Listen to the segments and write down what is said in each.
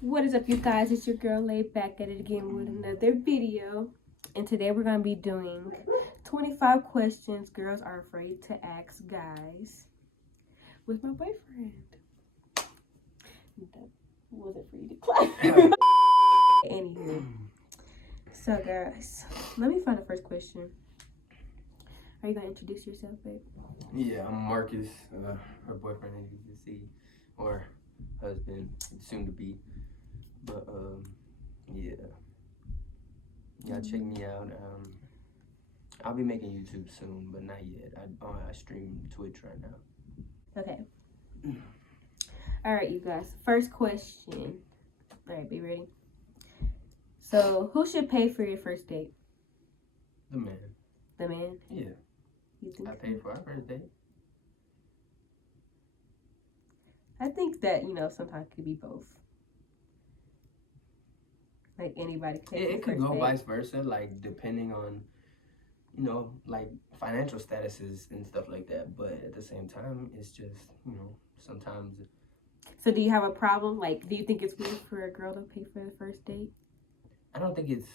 What is up, you guys? It's your girl Laid back at it again with another video. And today we're going to be doing 25 questions girls are afraid to ask guys with my boyfriend. That wasn't for you to clap. Anywho. So guys, let me find the first question. Are you going to introduce yourself, babe? Yeah, I'm Marcus, her boyfriend, as you can see, or husband, soon to be. But yeah, check me out. I'll be making YouTube soon, but not yet. I stream Twitch right now. Okay. All right, you guys. First question. All right, be ready. So, who should pay for your first date? The man. The man? Yeah. You think I paid for our first date. I think that, sometimes it could be both. Like, anybody can pay for It could first go date. vice versa, like, depending on, like, financial statuses and stuff like that. But at the same time, it's just, sometimes... So, do you have a problem? Like, do you think it's weird for a girl to pay for the first date? I don't think it's...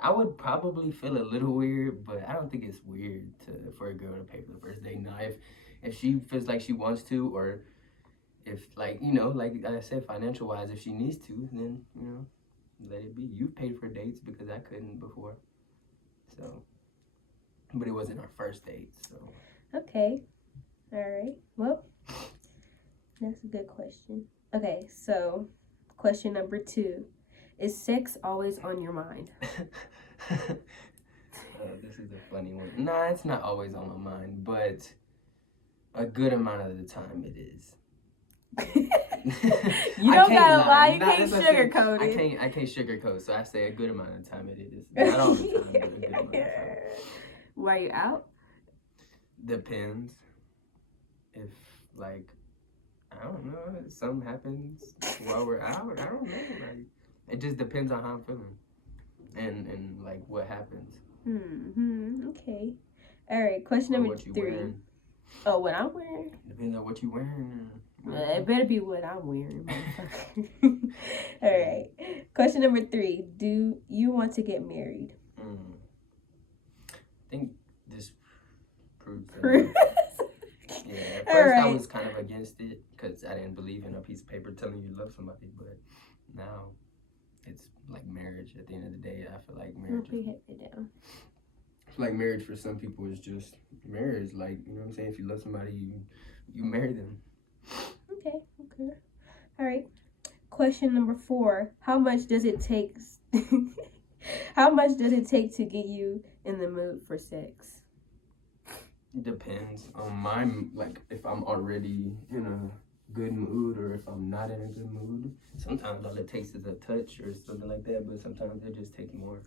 I would probably feel a little weird, but I don't think it's weird for a girl to pay for the first date. Now, if she feels like she wants to, or if, like I said, financial-wise, if she needs to, then, let it be. You've paid for dates because I couldn't before. So, but it wasn't our first date, so. Okay. All right. Well, that's a good question. Okay, so question number 2. Is sex always on your mind? This is a funny one. Nah, it's not always on my mind, but a good amount of the time it is. You don't gotta lie. You can't sugarcoat it. I can't sugarcoat, so I say a good amount of time it is. Not all the time, but a good amount of time. Why are you out? Depends. If, like, I don't know, something happens while we're out, I don't know, like, it just depends on how I'm feeling and like what happens. Okay. All right. Question number 3. Wearing. Oh, what I'm wearing? Depends on what you wearing. It better be what I'm wearing, motherfucker. All right. Question number 3. Do you want to get married? I think this proves that. Yeah, at first I was kind of against it because I didn't believe in a piece of paper telling you love somebody, but now it's like marriage. At the end of the day, I feel like marriage. I feel like marriage for some people is just marriage. Like, you know what I'm saying? If you love somebody, you marry them. Okay. All right. Question number 4. How much does it take? How much does it take to get you in the mood for sex? Depends on like, if I'm already in a good mood or if I'm not in a good mood. Sometimes all it takes is a touch or something like that, but sometimes it just takes more.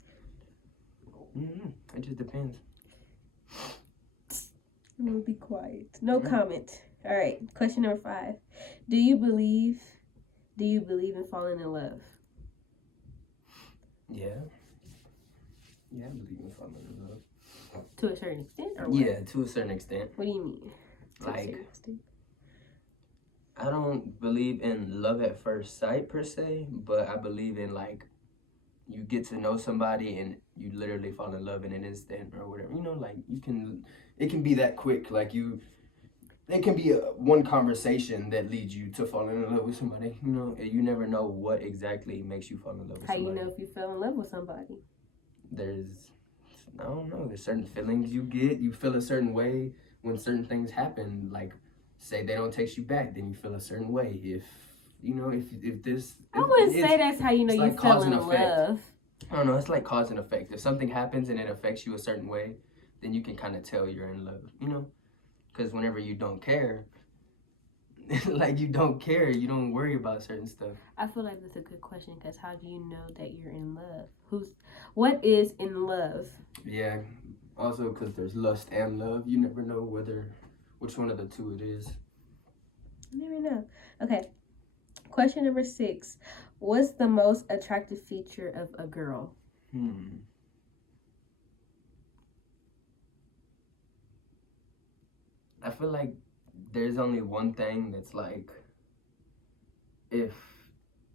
It just depends. I'm gonna be quiet. No comment. All right. Question number 5. Do you believe in falling in love? Yeah, I believe in falling in love. To a certain extent, or what? Yeah, to a certain extent. What do you mean? Like, I don't believe in love at first sight per se, but I believe in, like, you get to know somebody and you literally fall in love in an instant or whatever. Like, it can be that quick. Like, it can be one conversation that leads you to falling in love with somebody. You never know what exactly makes you fall in love with somebody. How you know if you fell in love with somebody? I don't know. There's certain feelings you get. You feel a certain way when certain things happen. Like, say they don't text you back, then you feel a certain way. If this... I wouldn't say that's how you know you fell in love. I don't know. It's like cause and effect. If something happens and it affects you a certain way, then you can kind of tell you're in love, Because whenever you don't care, like, you don't care, you don't worry about certain stuff. I feel like that's a good question, because how do you know that you're in love? What is in love? Yeah, also because there's lust and love. You never know which one of the two it is. You never know. Okay, question number 6. What's the most attractive feature of a girl? I feel like there's only one thing that's like, if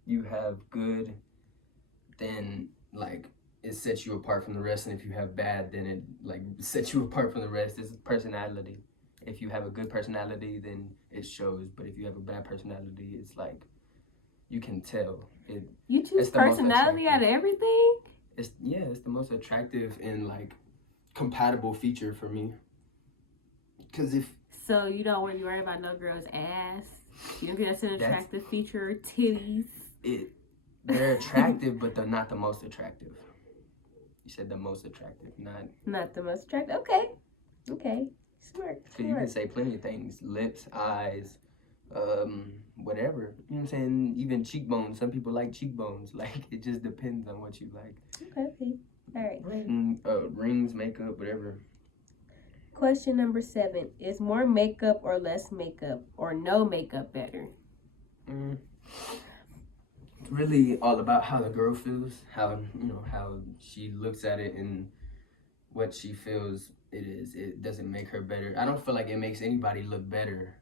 you have good, then like it sets you apart from the rest, and if you have bad, then it like sets you apart from the rest. It's personality. If you have a good personality, then it shows. But if you have a bad personality, it's like you can tell. You choose personality out of everything? It's the most attractive and like compatible feature for me. Cause so you don't worry about no girl's ass. You don't think that's an attractive feature? Titties. They're attractive, but they're not the most attractive. You said the most attractive, not the most attractive. Okay. Smart. Because you can say plenty of things: lips, eyes, whatever. You know what I'm saying? Even cheekbones. Some people like cheekbones. Like it just depends on what you like. Okay. All right. Rings, makeup, whatever. Question number 7: is more makeup or less makeup or no makeup better? It's really all about how the girl feels, how she looks at it, and what she feels it is. It doesn't make her better. I don't feel like it makes anybody look better,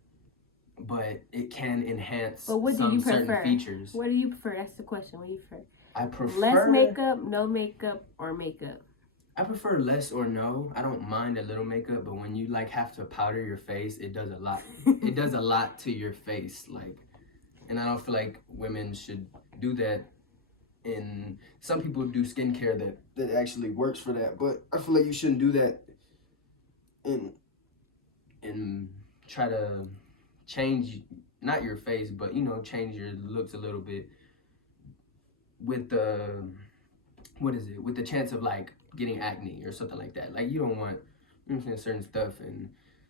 but it can enhance certain features. What do you prefer? That's the question. What do you prefer? I prefer less makeup, no makeup, or makeup. I prefer less or no. I don't mind a little makeup, but when you like have to powder your face, it does a lot. It does a lot to your face, like, and I don't feel like women should do that. And some people do skincare that actually works for that, but I feel like you shouldn't do that and try to change not your face, but change your looks a little bit with the with the chance of like getting acne or something like that. Like you don't want certain stuff, and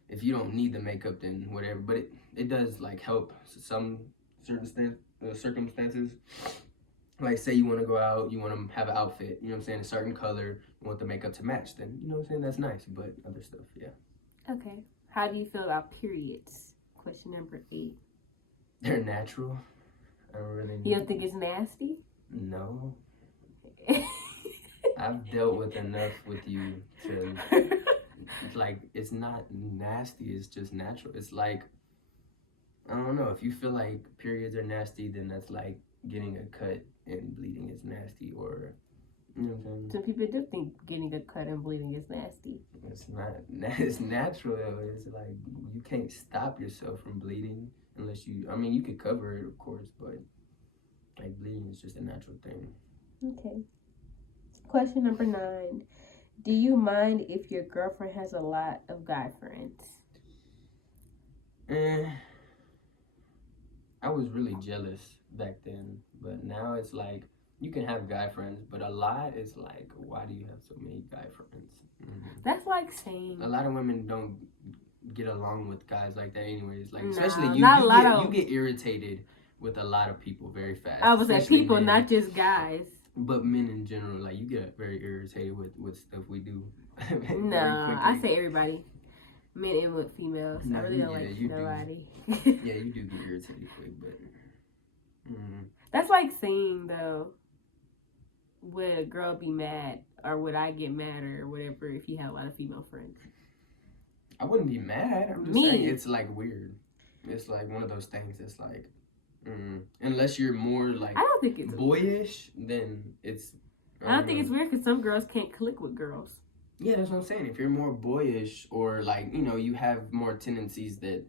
if you don't need the makeup, then whatever. But it does like help some certain circumstances. Like say you want to go out, you want to have an outfit, a certain color, you want the makeup to match, then that's nice. But other stuff, yeah. Okay. How do you feel about periods? Question number 8. They're natural. I don't really. You don't think it's nasty? No. I've dealt with enough with you to like it's not nasty, it's just natural. It's like I don't know, if you feel like periods are nasty, then that's like getting a cut and bleeding is nasty, or you know what I'm saying? Some people do think getting a cut and bleeding is nasty. It's not. It's natural though. It's like you can't stop yourself from bleeding unless you. I mean, you could cover it, of course, but like bleeding is just a natural thing. Okay. Question number 9: do you mind if your girlfriend has a lot of guy friends? I was really jealous back then, but now it's like you can have guy friends, but a lot is like, why do you have so many guy friends? Mm-hmm. That's like saying a lot of women don't get along with guys like that, anyways. Like especially you get irritated with a lot of people very fast. I was like people, men, not just guys. But men in general, like you get very irritated with stuff we do. No, I say everybody. Men and with females. No, I really don't like nobody. Yeah, you do get irritated quick, but that's like saying though, would a girl be mad or would I get mad or whatever if you had a lot of female friends? I wouldn't be mad. I'm just saying it's like weird. It's like one of those things that's like unless you're more like I don't think it's boyish, then it's I don't think it's weird because some girls can't click with girls. Yeah, that's what I'm saying. If you're more boyish or like, you have more tendencies that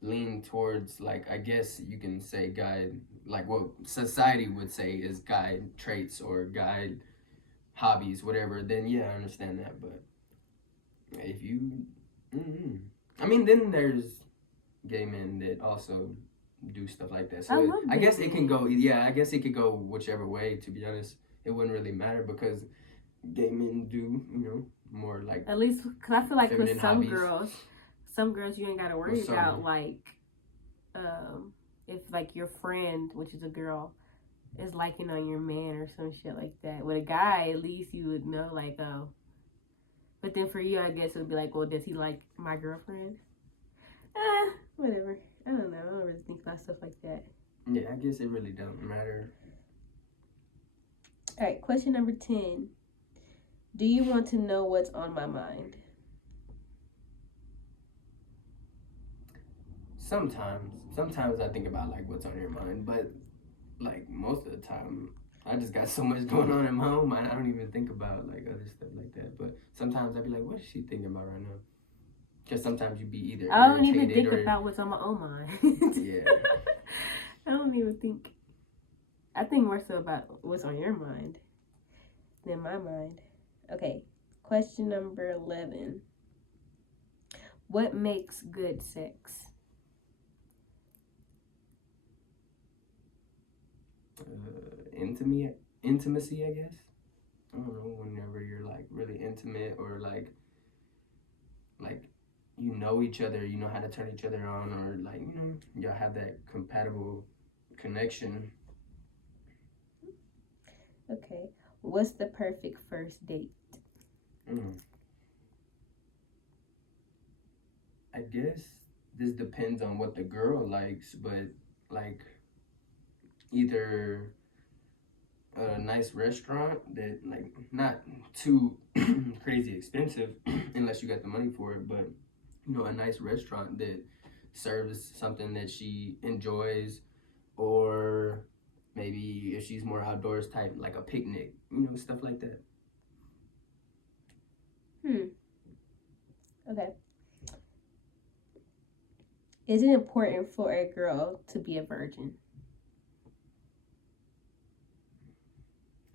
lean towards like, I guess you can say guy, like what society would say is guy traits or guy hobbies, whatever, then yeah, I understand that. But if you, I mean, then there's gay men that also do stuff like that. So I guess it can go, I guess it could go whichever way, to be honest. It wouldn't really matter because gay men do, more like at least because I feel like with some girls you ain't gotta worry about like if like your friend, which is a girl, is liking on your man or some shit like that. With a guy, at least you would know like, oh. But then for you, I guess it would be like, well, does he like my girlfriend? Whatever. I don't know. I don't really think about stuff like that. Yeah, I guess it really don't matter. All right, question number 10. Do you want to know what's on my mind? Sometimes I think about like what's on your mind, but like most of the time, I just got so much going on in my own mind. I don't even think about like other stuff like that. But sometimes I'd be like, what is she thinking about right now? Because sometimes you be either I don't even irritated think or about what's on my own mind. yeah. I don't even think. I think more so about what's on your mind than my mind. Okay, question number 11. What makes good sex? Intimacy, I guess. I don't know, whenever you're like really intimate or like you know each other, you know how to turn each other on, or like y'all have that compatible connection. Okay, what's the perfect first date? I guess this depends on what the girl likes, but like either a nice restaurant that like not too crazy expensive unless you got the money for it, but a nice restaurant that serves something that she enjoys, or maybe if she's more outdoors type, like a picnic, stuff like that. Okay. Is it important for a girl to be a virgin?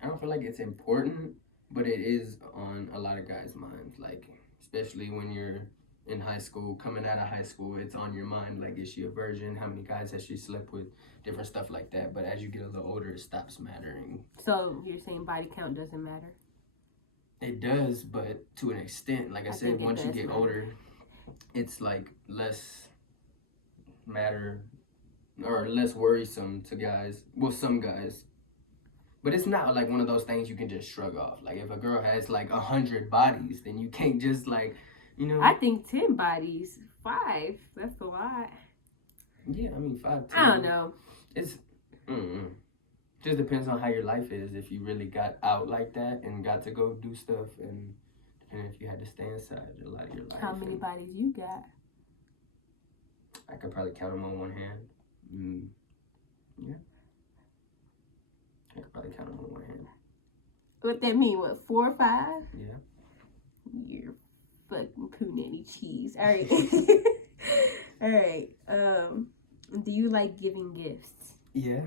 I don't feel like it's important, but it is on a lot of guys' minds. Like, especially when you're in high school, coming out of high school, it's on your mind. Like, is she a virgin? How many guys has she slept with? Different stuff like that. But as you get a little older, it stops mattering. So you're saying body count doesn't matter? It does, but to an extent. Like I said, once you get older, it's like less matter or less worrisome to guys. Well, some guys. But it's not like one of those things you can just shrug off. Like if a girl has like 100 bodies, then you can't just like, I think 10 bodies, 5. That's a lot. Yeah, I mean 5, 10. I don't know. It's just depends on how your life is. If you really got out like that and got to go do stuff, and depending if you had to stay inside a lot of your life. How many bodies you got? I could probably count them on one hand. Yeah. I could probably count them on one hand. What that mean? What, 4 or 5? Yeah. You're fucking punani cheese. All right. All right. Do you like giving gifts? Yeah.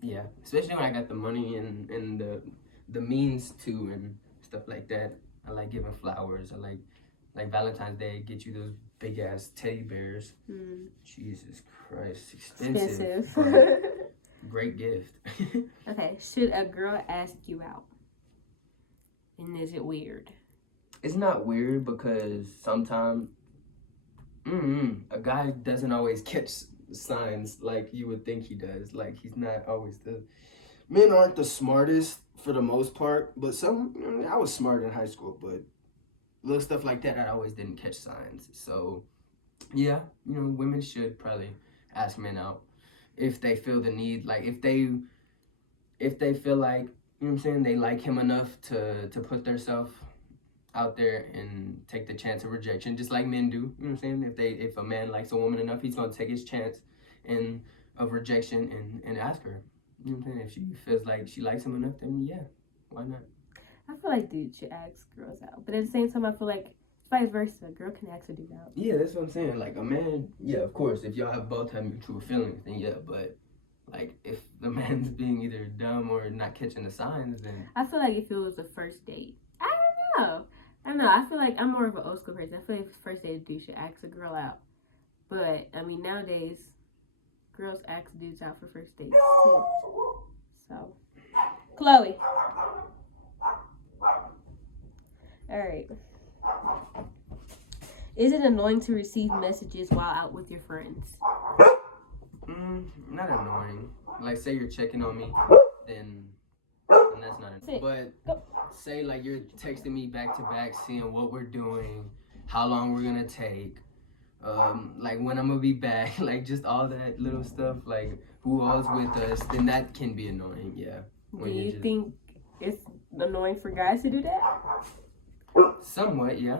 Yeah. Especially when I got the money and the means to and stuff like that. I like giving flowers. I like Valentine's Day, get you those big ass teddy bears. Jesus Christ, expensive. Great gift. Okay, should a girl ask you out? And is it weird? It's not weird because sometimes a guy doesn't always catch signs like you would think he does. Like he's not always men aren't the smartest for the most part, but I was smart in high school, but little stuff like that I always didn't catch signs. So yeah, women should probably ask men out if they feel the need, like if they feel like, they like him enough to put themselves out there and take the chance of rejection, just like men do. If a man likes a woman enough, he's gonna take his chance of rejection and ask her. If she feels like she likes him enough, then yeah, why not? I feel like dudes should ask girls out, but at the same time, I feel like vice versa. A girl can ask a dude out. Yeah, that's what I'm saying. Like a man, yeah, of course. If y'all both have mutual feelings, then yeah. But like if the man's being either dumb or not catching the signs, then I feel like if it was a first date, I don't know. I feel like I'm more of an old school person. I feel like first date, a dude should ask a girl out. But I mean, nowadays, girls ask dudes out for first dates too. So, Chloe. All right. Is it annoying to receive messages while out with your friends? Not annoying. Like, say you're checking on me, then that's not annoying. But say, like, you're texting me back to back, seeing what we're doing, how long we're gonna take, like, when I'm gonna be back, like, just all that little stuff, like, who all's with us, then that can be annoying, yeah. Do you think it's annoying for guys to do that? Somewhat, yeah.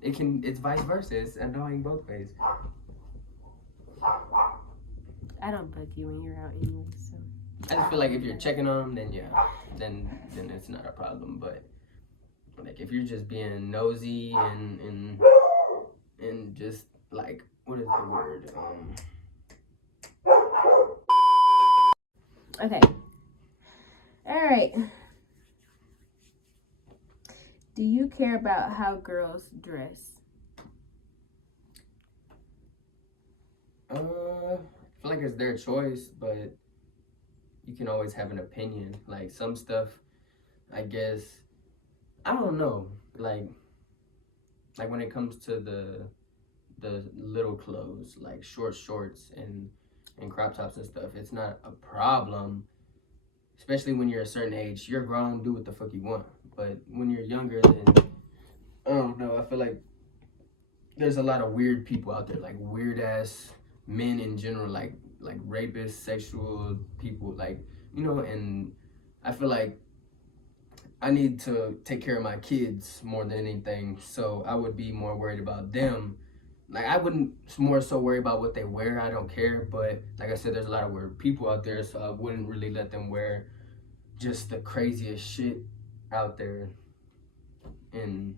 It's vice versa. It's annoying both ways. I don't bug you when you're out anyway, so. I just feel like if you're checking on them, then yeah, then it's not a problem. But like if you're just being nosy and just like, what is the word? Okay. All right. Do you care about how girls dress? I feel like it's their choice, but you can always have an opinion. Like some stuff, I guess, I don't know. Like when it comes to the little clothes, like short shorts and crop tops and stuff, it's not a problem. Especially when you're a certain age, you're grown, do what the fuck you want. But when you're younger, then I don't know. I feel like there's a lot of weird people out there, like weird ass men in general, like rapists, sexual people, like, you know. And I feel like I need to take care of my kids more than anything, so I would be more worried about them. Like I wouldn't more so worry about what they wear. I don't care, but like I said, there's a lot of weird people out there, so I wouldn't really let them wear just the craziest shit out there and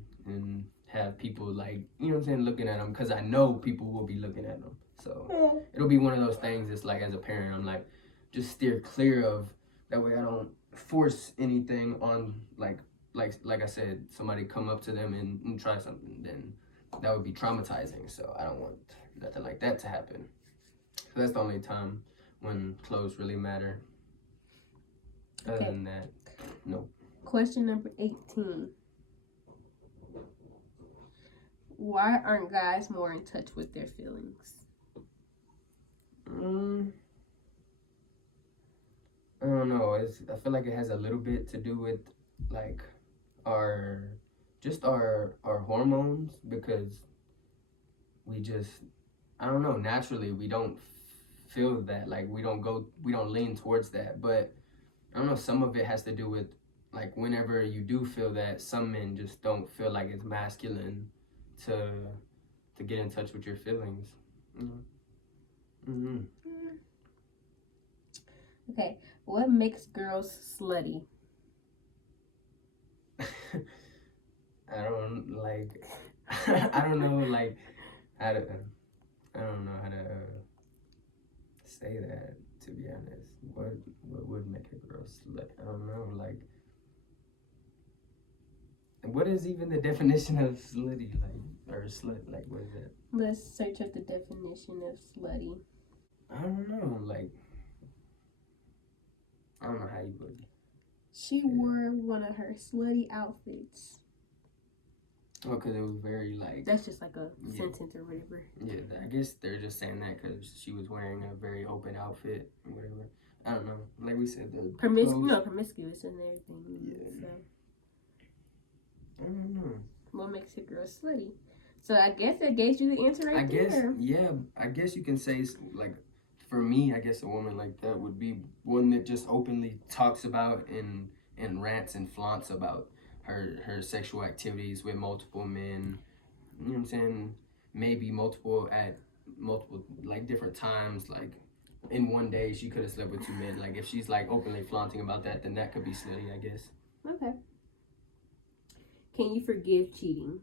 have people, like, you know what I'm saying, looking at them, because I know people will be looking at them. So it'll be one of those things. It's like, as a parent, I'm like, just steer clear of that way. I don't force anything on, like I said, somebody come up to them and try something, then that would be traumatizing. So I don't want nothing like that to happen. So that's the only time when clothes really matter. Other than that, no. Question number 18. Why aren't guys more in touch with their feelings? I don't know. I feel like it has a little bit to do with like our hormones, because we just, I don't know, naturally we don't feel that, like we don't lean towards that. But I don't know, some of it has to do with like whenever you do feel that, some men just don't feel like it's masculine to get in touch with your feelings. Okay, what makes girls slutty? I don't like I don't know like how to I don't know how to say that, to be honest. What would make a girl slut? I don't know, like, what is even the definition of slutty, like, or slut, like, what is that? Let's search up the definition of slutty. I don't know, like, I don't know how you would. She wore one of her slutty outfits. Oh, because it was very, like... That's just like a sentence or whatever. Yeah, I guess they're just saying that because she was wearing a very open outfit or whatever. I don't know. Like we said, the promiscuous and everything. Yeah. So. I don't know. What makes a girl slutty? So I guess that gave you the answer right there. I guess you can say, like, for me, I guess a woman like that would be one that just openly talks about and rants and flaunts about her sexual activities with multiple men. You know what I'm saying? Maybe multiple like different times, like in one day she could have slept with two men. Like if she's like openly flaunting about that, then that could be slutty, I guess. Okay. Can you forgive cheating?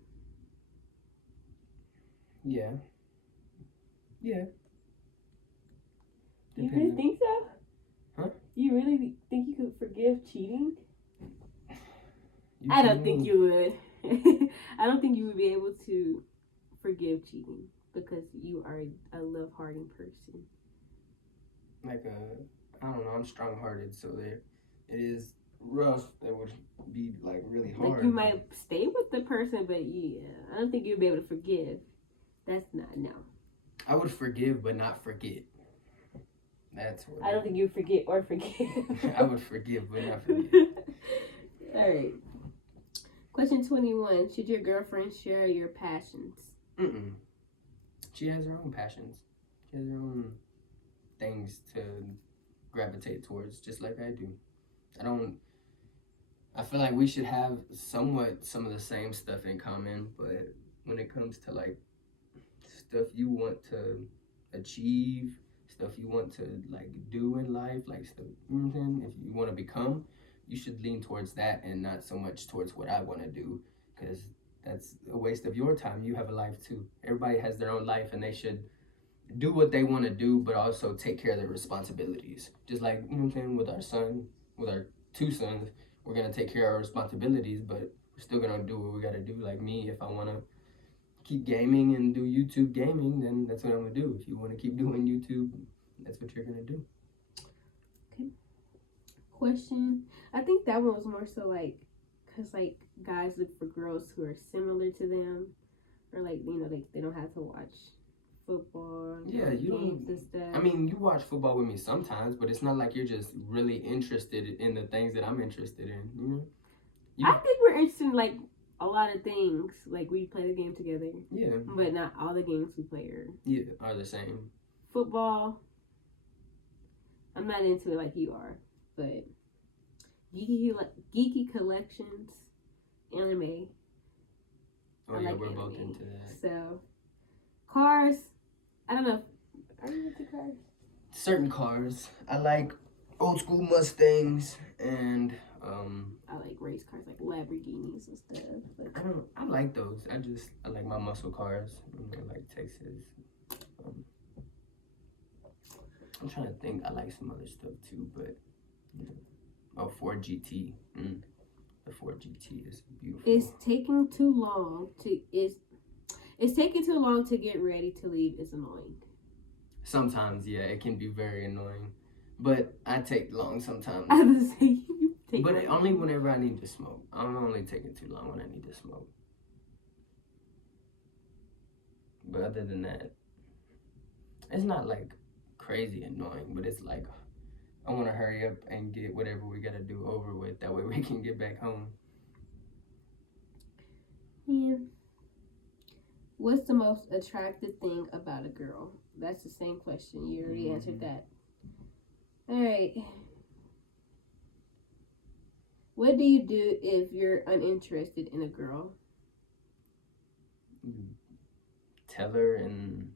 Yeah. You really think so? Huh? You really think you could forgive cheating? I don't think you would. I don't think you would be able to forgive cheating because you are a love-hardened person. Like I don't know, I'm strong-hearted, so it is rough. That would be like really hard. Like you might stay with the person, but yeah, I don't think you'd be able to forgive. That's not, no. I would forgive, but not forget. That's what I don't think you'd forget or forgive. I would forgive, but not forget. All right. Question 21. Should your girlfriend share your passions? She has her own passions. She has her own things to gravitate towards, just like I do. I feel like we should have somewhat some of the same stuff in common, but when it comes to like stuff you want to achieve stuff you want to like do in life, like stuff, you know what I'm saying? If you want to become, you should lean towards that and not so much towards what I want to do, because that's a waste of your time. You have a life too. Everybody has their own life, and they should do what they want to do, but also take care of their responsibilities. Just like, you know what I'm saying, with our son, with our two sons, we're gonna take care of our responsibilities, but we're still gonna do what we gotta do. Like me, if I wanna keep gaming and do YouTube gaming, then that's what I'm gonna do. If you wanna keep doing YouTube, that's what you're gonna do. Okay. Question. I think that one was more so like, cause like guys look for girls who are similar to them, or like, you know, they don't have to watch football, Yeah, you games don't. and stuff. I mean, you watch football with me sometimes, but it's not like you're just really interested in the things that I'm interested in. You know. I think we're interested in like a lot of things. Like we play the game together. Yeah. But not all the games we play are the same. Football, I'm not into it like you are, but geeky collections, anime. Oh yeah, we're both into that. So, cars. I don't know. Are you into cars? Certain cars. I like old school Mustangs and I like race cars like Lamborghinis and stuff. Like, I like those. I like my muscle cars. I like Texas. I'm trying to think. I like some other stuff too, but Ford GT. The Ford GT is beautiful. It's taking too long to get ready to leave. It's annoying. Sometimes, yeah, it can be very annoying, but I take long sometimes. I was saying you take. But only whenever I need to smoke. I'm only taking too long when I need to smoke. But other than that, it's not like crazy annoying, but it's like I want to hurry up and get whatever we gotta do over with. That way we can get back home. Yeah. What's the most attractive thing about a girl? That's the same question. You already answered that. All right. What do you do if you're uninterested in a girl? Tell her, and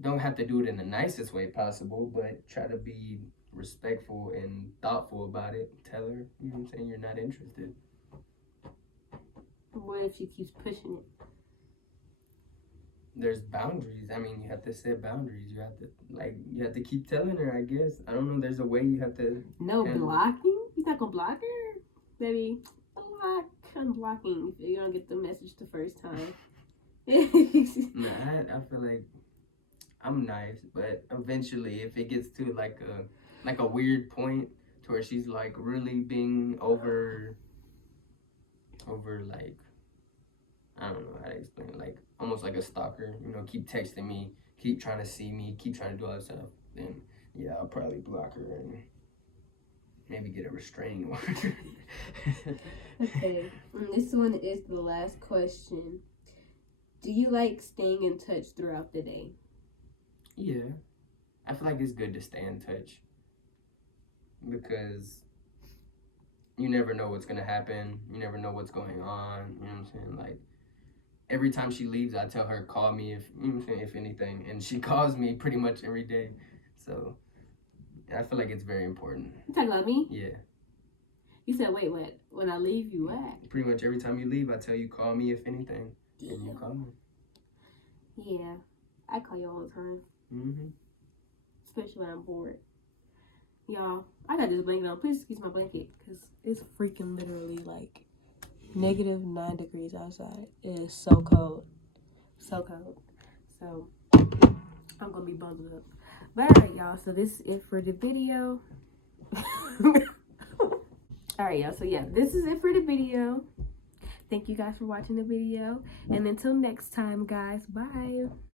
don't have to do it in the nicest way possible, but try to be respectful and thoughtful about it. Tell her, you know what I'm saying, you're not interested. What if she keeps pushing it? There's boundaries. I mean, you have to set boundaries. You have to keep telling her, I guess. I don't know, there's a way you have to. No blocking? You not gonna block her? Baby, unblocking if you don't get the message the first time. Nah, I feel like I'm nice, but eventually if it gets to like a weird point to where she's like really being over like, I don't know how to explain it, like almost like a stalker, you know, keep texting me, keep trying to see me, keep trying to do all that stuff, then yeah, I'll probably block her and maybe get a restraining order. Okay, this one is the last question. Do you like staying in touch throughout the day? Yeah, I feel like it's good to stay in touch because you never know what's gonna happen. You never know what's going on. You know what I'm saying? Like every time she leaves, I tell her, call me if, you know what I'm saying, if anything, and she calls me pretty much every day. So I feel like it's very important. You talking about me? Yeah. You said, wait, what? When I leave, you what? Pretty much every time you leave, I tell you, call me if anything, and you call me. Yeah, I call you all the time. Especially when I'm bored. Y'all, I got this blanket on. Please excuse my blanket because it's freaking literally like -9 degrees outside. It is so cold. So cold. So, I'm going to be bundled up. But alright, y'all. So, this is it for the video. Alright, y'all. So, yeah, this is it for the video. Thank you guys for watching the video. And until next time, guys. Bye.